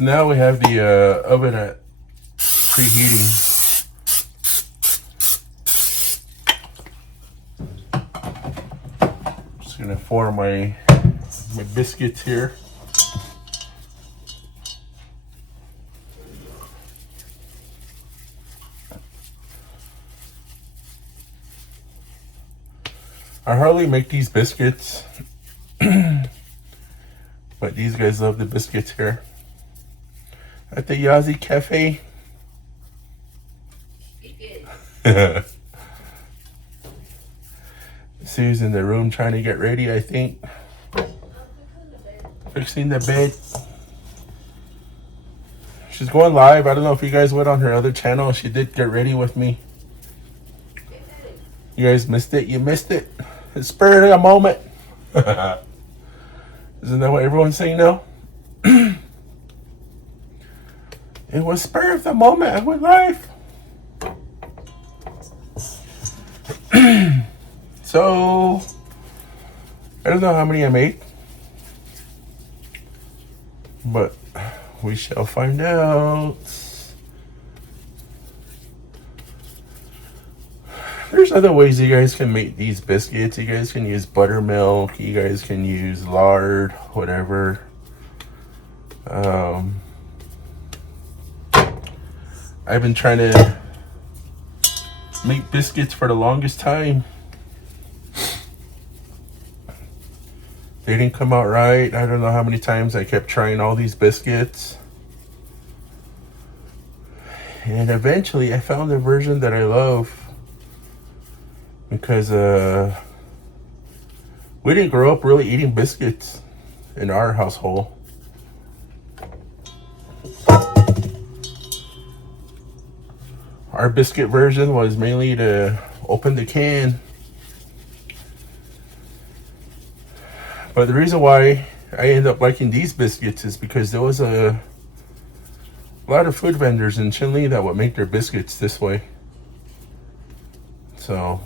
So now we have the oven at preheating. Just gonna form my biscuits here. I hardly make these biscuits, but these guys love the biscuits here at the Yazzie Cafe. Sue's in the room trying to get ready, I think. Fixing the bed. She's going live. I don't know if you guys went on her other channel. She did get ready with me. You guys missed it. You missed it. It's spur of the moment. Isn't that what everyone's saying now? It was spur of the moment. I went live. So, I don't know how many I made, but we shall find out. There's other ways you guys can make these biscuits. You guys can use buttermilk. You guys can use lard, whatever. I've been trying to make biscuits for the longest time. They didn't come out right. I don't know how many times I kept trying all these biscuits. And eventually I found the version that I love. Because we didn't grow up really eating biscuits in our household. Our biscuit version was mainly to open the can. But the reason why I ended up liking these biscuits is because there was a lot of food vendors in Chinle that would make their biscuits this way. So,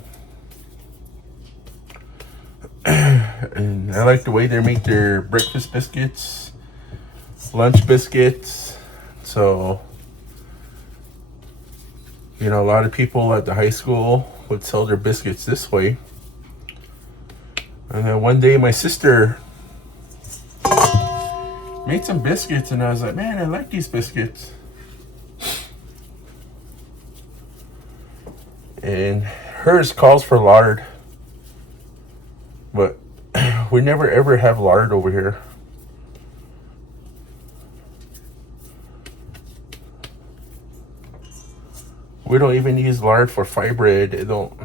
and I like the way they make their breakfast biscuits, lunch biscuits. So, you know, a lot of people at the high school would sell their biscuits this way. And then one day my sister made some biscuits and I was like, man, I like these biscuits. And hers calls for lard. But we never ever have lard over here. We don't even use lard for fry bread. I don't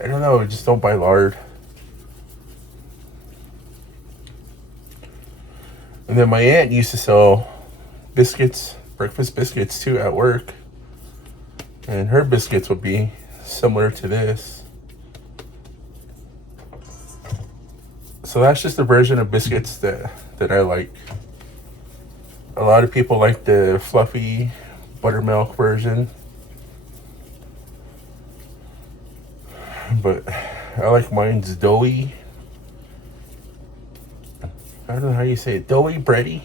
know, we just don't buy lard. And then my aunt used to sell biscuits, breakfast biscuits too at work. And her biscuits would be similar to this. So that's just a version of biscuits that I like. A lot of people like the fluffy buttermilk version. But I like mine's doughy. I don't know how you say it. Doughy, bready.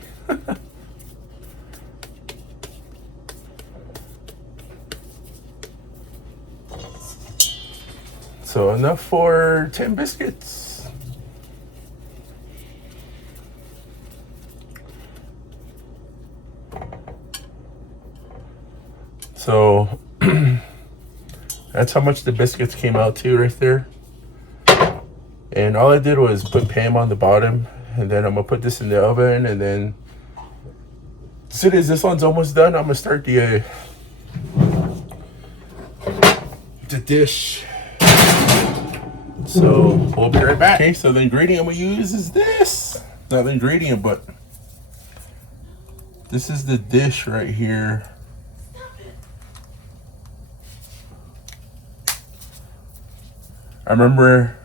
So enough for 10 biscuits. So that's how much the biscuits came out to right there. And all I did was put Pam on the bottom, and then I'm gonna put this in the oven, and then as soon as this one's almost done, I'm gonna start the dish. So we'll be right back. Okay, so the ingredient we use is this. Not the ingredient, but this is the dish right here. I remember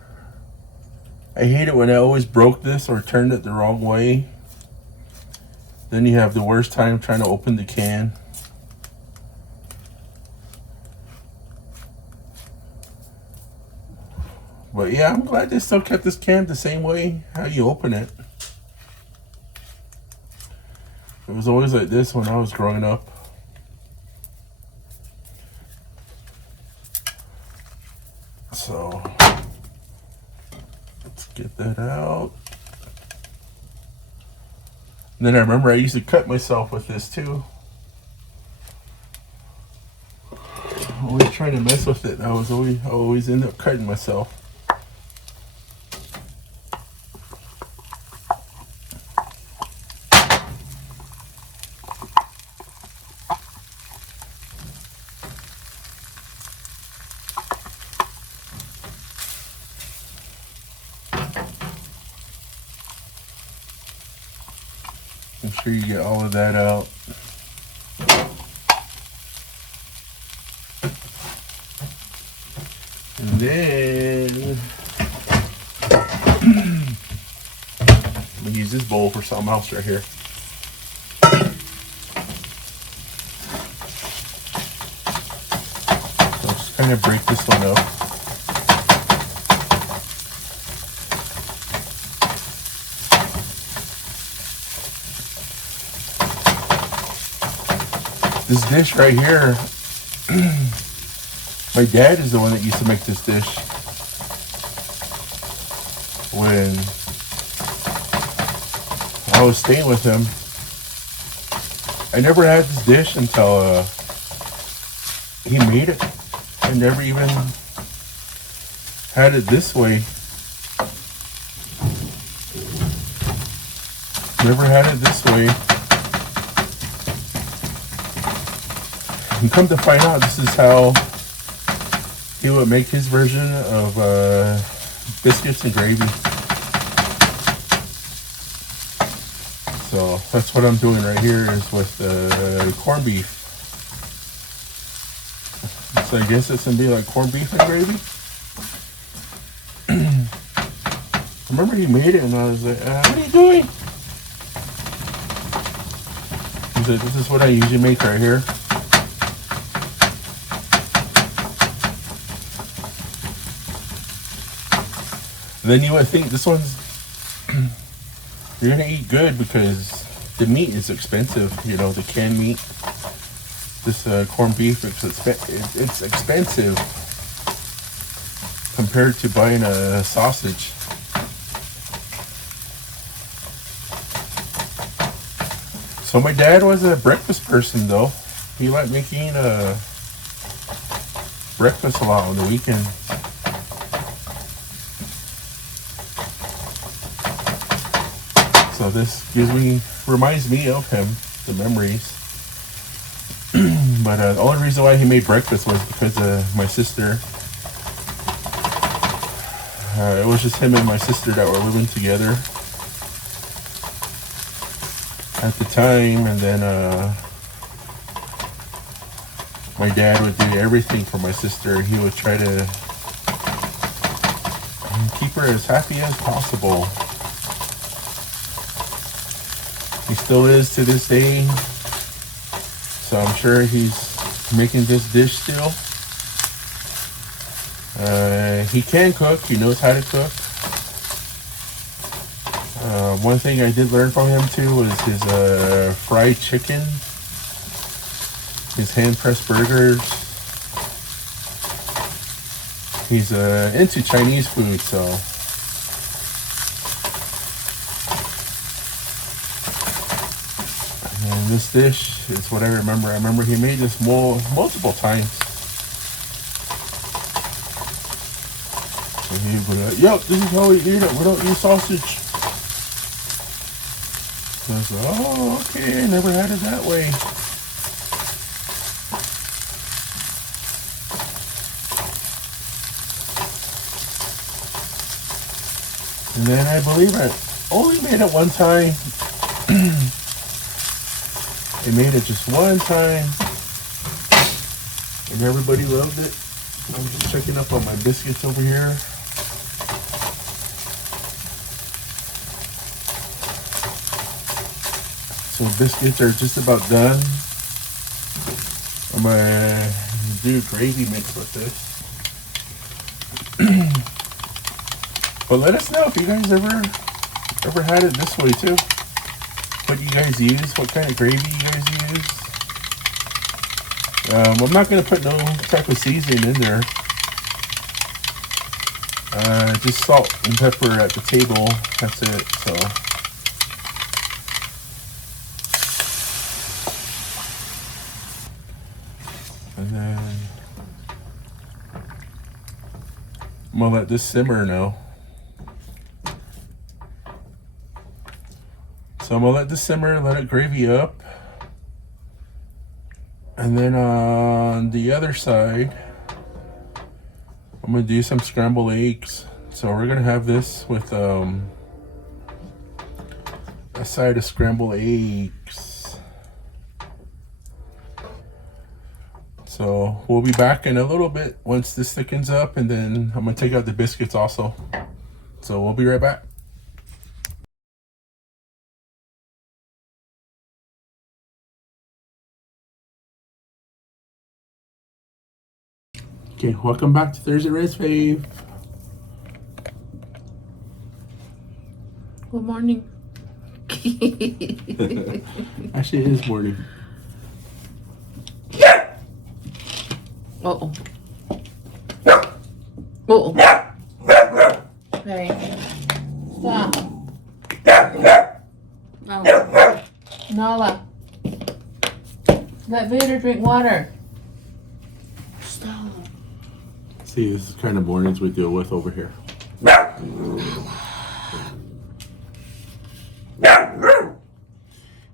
I hate it when I always broke this or turned it the wrong way. Then you have the worst time trying to open the can. But yeah, I'm glad they still kept this can the same way how you open it. It was always like this when I was growing up. So let's get that out. And then I remember I used to cut myself with this too. Always trying to mess with it. I always end up cutting myself. Make sure you get all of that out. And then I'm gonna use this bowl for something else right here. So I'll just kind of break this one up. This dish right here, my dad is the one that used to make this dish when I was staying with him. I never had this dish until he made it. I never even had it this way. Never had it this way. And come to find out, this is how he would make his version of biscuits and gravy. So that's what I'm doing right here is with corned beef. So I guess it's gonna be like corned beef and gravy. I remember he made it and I was like, what are you doing? He said, this is what I usually make right here. Then you would think this one's you're gonna eat good because the meat is expensive. You know, the canned meat. This corned beef, it's expensive compared to buying a sausage. So my dad was a breakfast person though. He liked making breakfast a lot on the weekend. So this reminds me of him, the memories. But the only reason why he made breakfast was because of my sister. It was just him and my sister that were living together at the time, and then my dad would do everything for my sister. He would try to keep her as happy as possible. He still is to this day, so I'm sure he's making this dish still. He can cook, he knows how to cook. One thing I did learn from him too was his fried chicken, his hand-pressed burgers. He's into Chinese food, so and this dish is what I remember. I remember he made this multiple times. And he would be like, yep, this is how we eat it. We don't use sausage. And I was like, oh, okay, I never had it that way. And then I believe I only made it one time. I made it just one time, and everybody loved it. I'm just checking up on my biscuits over here. So biscuits are just about done. I'm gonna do gravy mix with this. But let us know if you guys ever had it this way too. what you guys use, what kind of gravy you guys use. I'm not going to put no type of seasoning in there. Just salt and pepper at the table. That's it. So. And then I'm going to let this simmer now. So I'm going to let this simmer, let it gravy up. And then on the other side, I'm going to do some scrambled eggs. So we're going to have this with a side of scrambled eggs. So we'll be back in a little bit once this thickens up, and then I'm going to take out the biscuits also. So we'll be right back. Okay, welcome back to Thursday Rez-Fav. Good morning. Actually, it is morning. Uh-oh. Uh-oh. Hey. Stop. No. Nala. Let Vader drink water. Stop. See, this is the kind of mornings we deal with over here.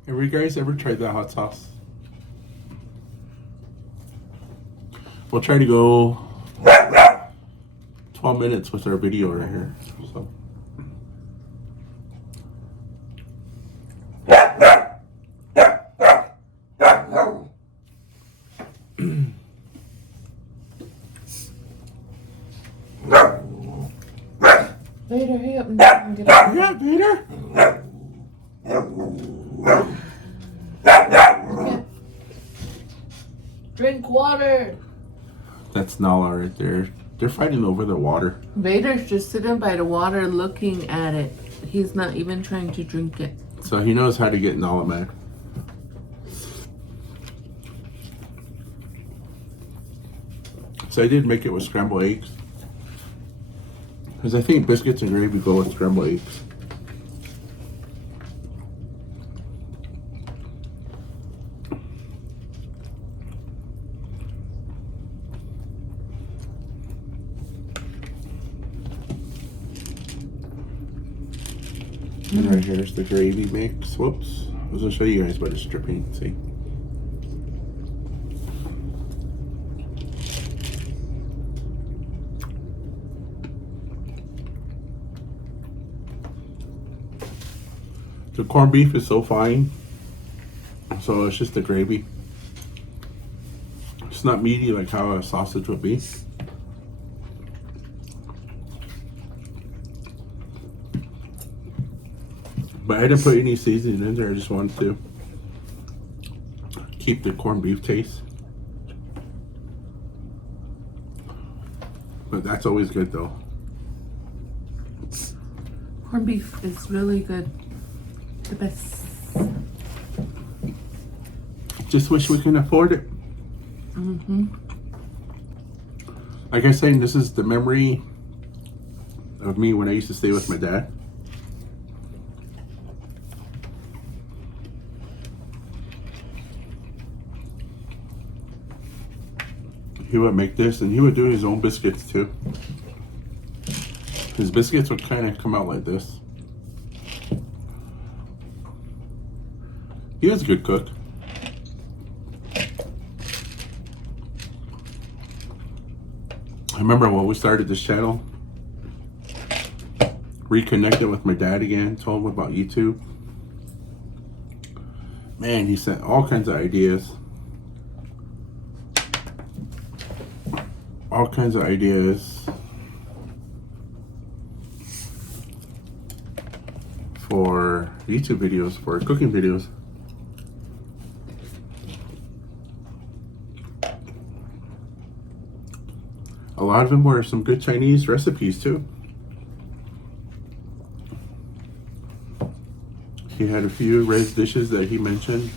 Have you guys ever tried that hot sauce? We'll try to go 12 minutes with our video right here. So. Vader, hurry up and get up. Yeah, Vader. Okay. Drink water. That's Nala right there. They're fighting over the water. Vader's just sitting by the water looking at it. He's not even trying to drink it. So he knows how to get Nala mad. So I did make it with scrambled eggs. Because I think biscuits and gravy go with scrambled eggs. And right here's the gravy mix. Whoops. I was going to show you guys what it's dripping. See? The corned beef is so fine. So it's just the gravy. It's not meaty like how a sausage would be. But I didn't put any seasoning in there. I just wanted to keep the corned beef taste. But that's always good though. Corned beef is really good. The best. Just wish we can afford it. Like I was saying, this is the memory of me when I used to stay with my dad. He would make this, and he would do his own biscuits too. His biscuits would kind of come out like this. He was a good cook. I remember when we started this channel, reconnected with my dad again, told him about YouTube. Man, he sent all kinds of ideas. All kinds of ideas for YouTube videos, for cooking videos. A lot of them were some good Chinese recipes too. He had a few Rez dishes that he mentioned.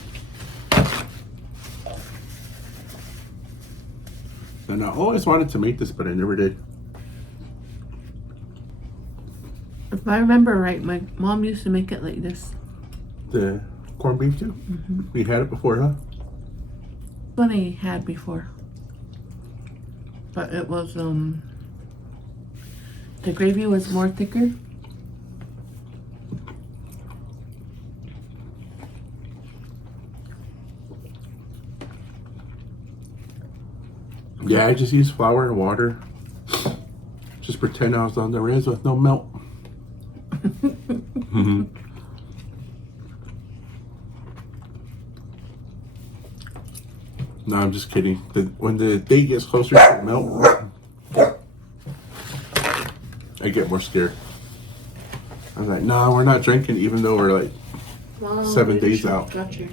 And I always wanted to make this, but I never did. If I remember right, my mom used to make it like this. The corned beef too? Mm-hmm. We had it before, huh? One I had before. But it was, the gravy was more thicker. Yeah, I just used flour and water. Just pretend I was on the Rez with no milk. Mm-hmm. No, I'm just kidding. When the day gets closer to milk, I get more scared. I'm like, nah, we're not drinking, even though we're like 7 days out. Gotcha.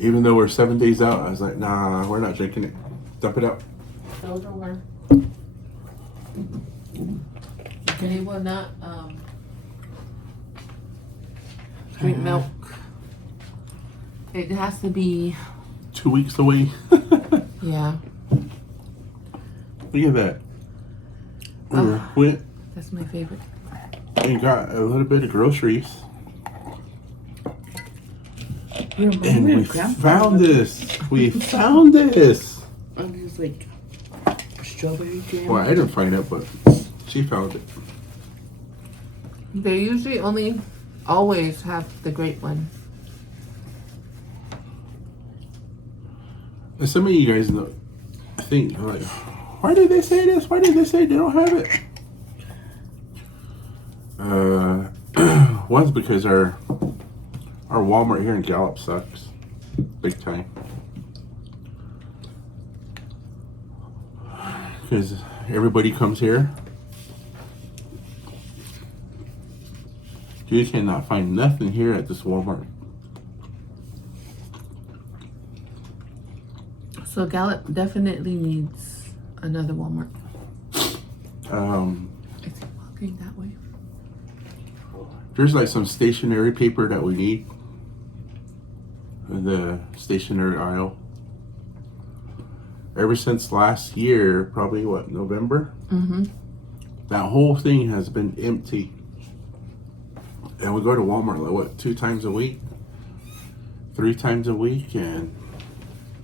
Even though we're 7 days out, I was like, nah, we're not drinking it. Dump it out. Those are they will not drink milk. It has to be 2 weeks away. yeah. Look at that. Went That's my favorite. and got a little bit of groceries. And we found this. We found this. I'm just like strawberry jam. Well, I didn't find it, but she found it. They usually only always have the grape one. And some of you guys know, I think, like, why did they say this? Why did they say they don't have it? One's because our Walmart here in Gallup sucks. Big time. Because everybody comes here. You cannot find nothing here at this Walmart. So Gallup definitely needs another Walmart. Is he walking that way? There's like some stationery paper that we need in the stationery aisle. Ever since last year, probably what, November? Mm-hmm. That whole thing has been empty. And we go to Walmart like what, 2 times a week? 3 times a week, and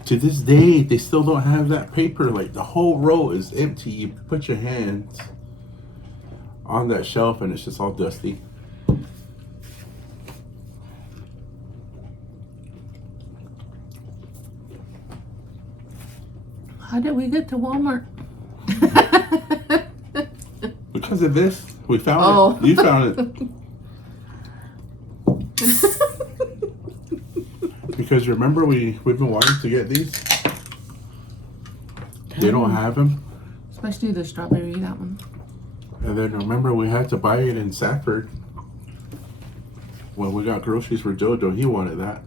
to this day they still don't have that paper. Like the whole row is empty. You put your hands on that shelf and it's just all dusty. How did we get to Walmart? Because of this, we found it. You found it. Because remember we've been wanting to get these. They don't have them. Especially the strawberry, that one. And then remember we had to buy it in Safford. When we got groceries for Jojo, he wanted that.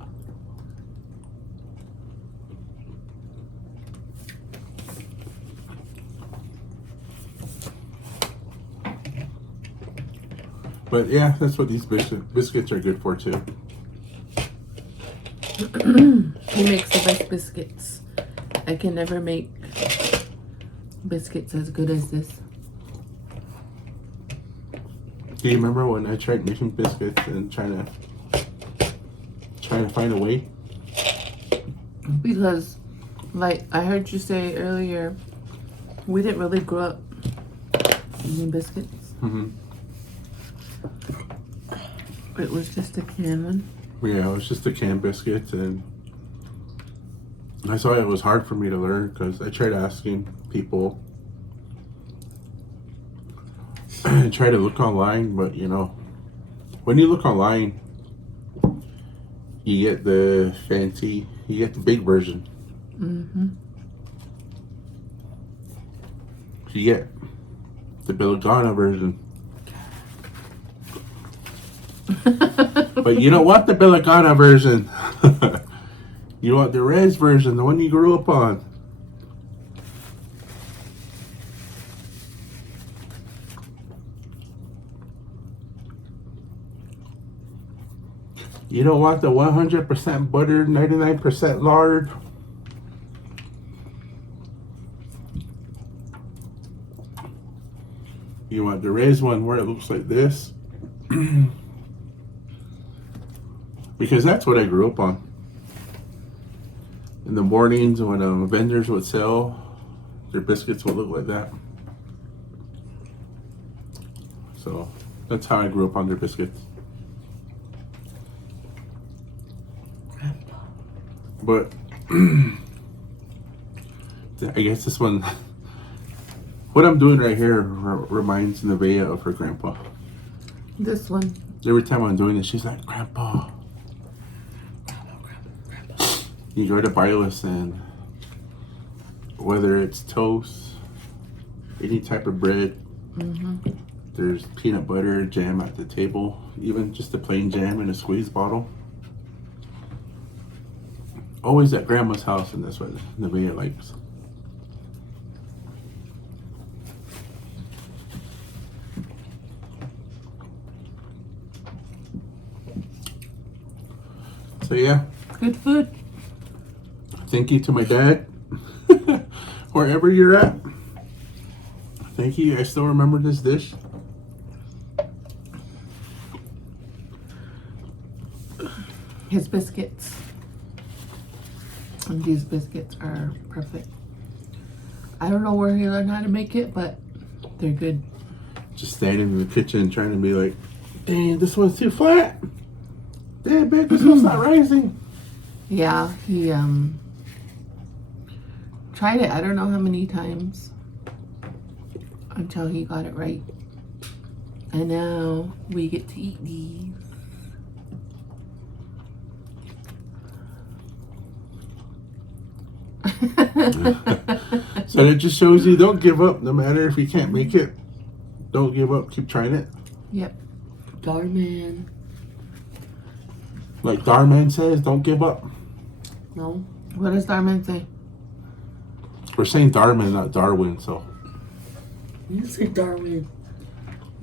But yeah, that's what these biscuits are good for too. He makes the best biscuits. I can never make biscuits as good as this. Do you remember when I tried making biscuits and trying to find a way? Because, like I heard you say earlier, we didn't really grow up eating biscuits. Mm-hmm. It was just a canned one. Yeah, it was just a canned biscuit, and that's why it was hard for me to learn, because I tried asking people and try to look online, but you know, when you look online, you get the fancy, you get the big version. Mm-hmm. You get the Belladonna version. But you don't want the Belladonna version. You want the Rez version, the one you grew up on. You don't want the 100% butter, 99% lard. You want the Rez one where it looks like this. Because that's what I grew up on. In the mornings when vendors would sell, their biscuits would look like that. So that's how I grew up on their biscuits. But I guess this one, what I'm doing right here reminds Nevaeh of her grandpa. This one. Every time I'm doing this, she's like, Grandpa. You go to buy us, and whether it's toast, any type of bread, there's peanut butter, jam at the table, even just a plain jam in a squeeze bottle. Always at Grandma's house, and that's what Nevaeh likes. So yeah. Good food. Thank you to my dad, wherever you're at. Thank you. I still remember this dish. His biscuits. And these biscuits are perfect. I don't know where he learned how to make it, but they're good. Just standing in the kitchen trying to be like, dang, this one's too flat. Damn, babe, this one's not rising. Yeah, he tried it I don't know how many times until he got it right. And now we get to eat these. So it just shows you don't give up, no matter if you can't make it. Don't give up, keep trying it. Yep. Darman. Like Darman says, don't give up. No. What does Darman say? We're saying Darman, not Darwin, so. You say Darwin.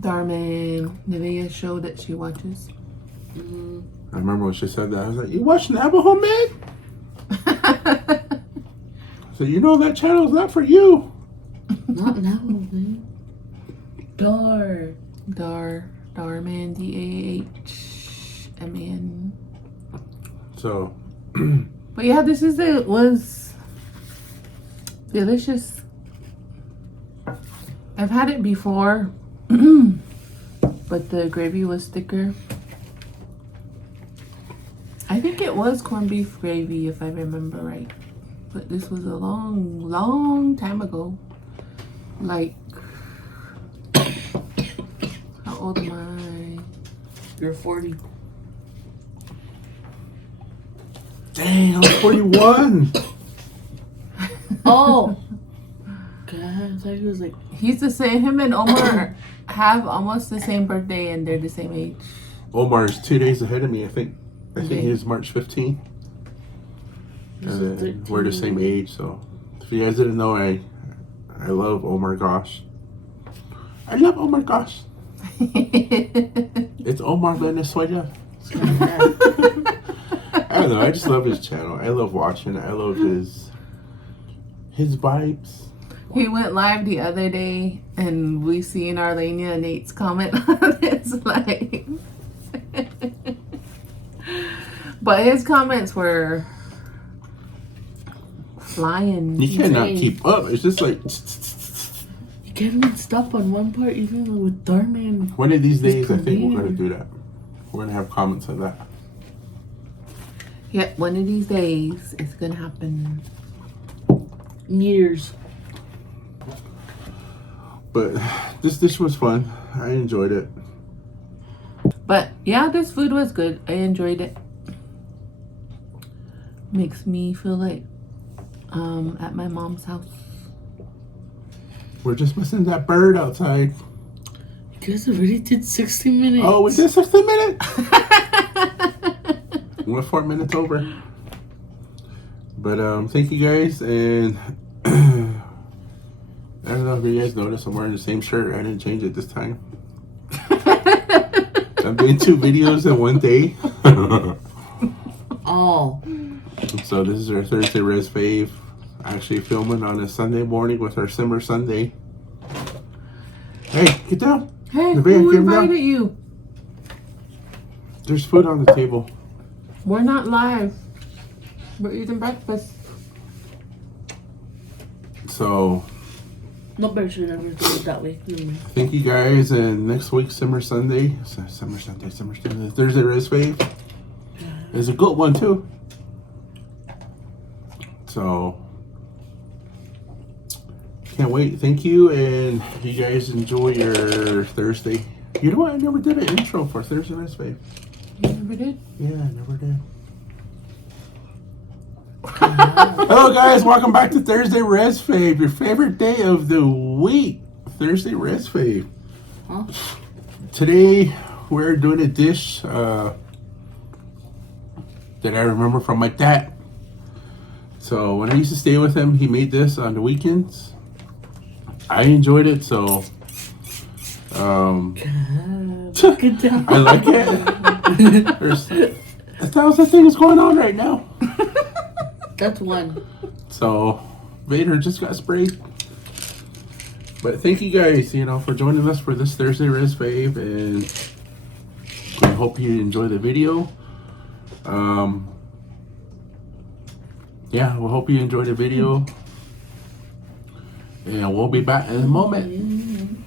Darman, Nevaeh's show that she watches. I remember when she said that, I was like, you watch Navajo Man? So you know that channel's not for you. Not now, man. Darman, Darman. So. But yeah, this was delicious. I've had it before, but the gravy was thicker. I think it was corned beef gravy, if I remember right. But this was a long, long time ago. Like, how old am I? you're 40. Dang, I'm 41. Oh! God, I thought he was like... He's the same. Him and Omar have almost the same birthday, and they're the same age. Omar's 2 days ahead of me, I think. I think Okay. he's March 15th. And then we're the same age, so if you guys didn't know, I love Omar Gosh. I love Omar Gosh. It's Omar Venezuela. I don't know, I just love his channel. I love watching it. I love his vibes. He went live the other day, and we seen Arlenia and Nate's comment on his live. But his comments were flying. You cannot keep up. It's just like You can't even stop on one part, even with Darman. one of these days, I It's think we're gonna weird. do that. We're gonna have comments like that. Yep, one of these days it's gonna happen. Years. But this dish was fun. I enjoyed it. But yeah, this food was good. I enjoyed it. Makes me feel like at my mom's house. We're just missing that bird outside. You guys already did 60 minutes. Oh, we did 60 minutes. We're 4 minutes over. But thank you guys, and I don't know if you guys noticed I'm wearing the same shirt. I didn't change it this time. I'm doing 2 videos in one day. Oh. So this is our Thursday Rez-Fav. Actually filming on a Sunday morning with our Simmer Sunday. Hey, get down. Hey, The bear who came down. invited you? There's food on the table. We're not live. We're eating breakfast. So No bear should ever do it that way. Never mind. thank you guys, and next week Simmer Sunday. Simmer Sunday. Thursday Rez-Fav is a good one too. So can't wait. Thank you, and you guys enjoy your Thursday. You know what? I never did an intro for Thursday Rez-Fav. You never did? Yeah, I never did. Hello guys, welcome back to Thursday Rez-Fav, your favorite day of the week. Thursday Rez-Fav. Huh? Today we're doing a dish that I remember from my dad. So when I used to stay with him, he made this on the weekends. I enjoyed it, so Good job. I like it. There's 1,000 things going on right now. That's one. So Vader just got sprayed. But thank you guys, for joining us for this Thursday Rez-Fav, and I hope you enjoy the video. Yeah, we hope you enjoy the video, and we'll be back in a moment.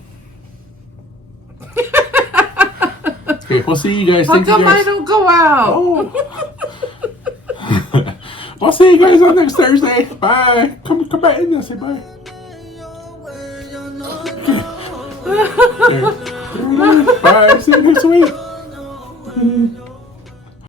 Okay, we'll see you guys. How Thank you come I guys. don't go out? Oh. We'll see you guys on next Thursday. Bye. Come back in and say bye. There it is. Bye. See you next week.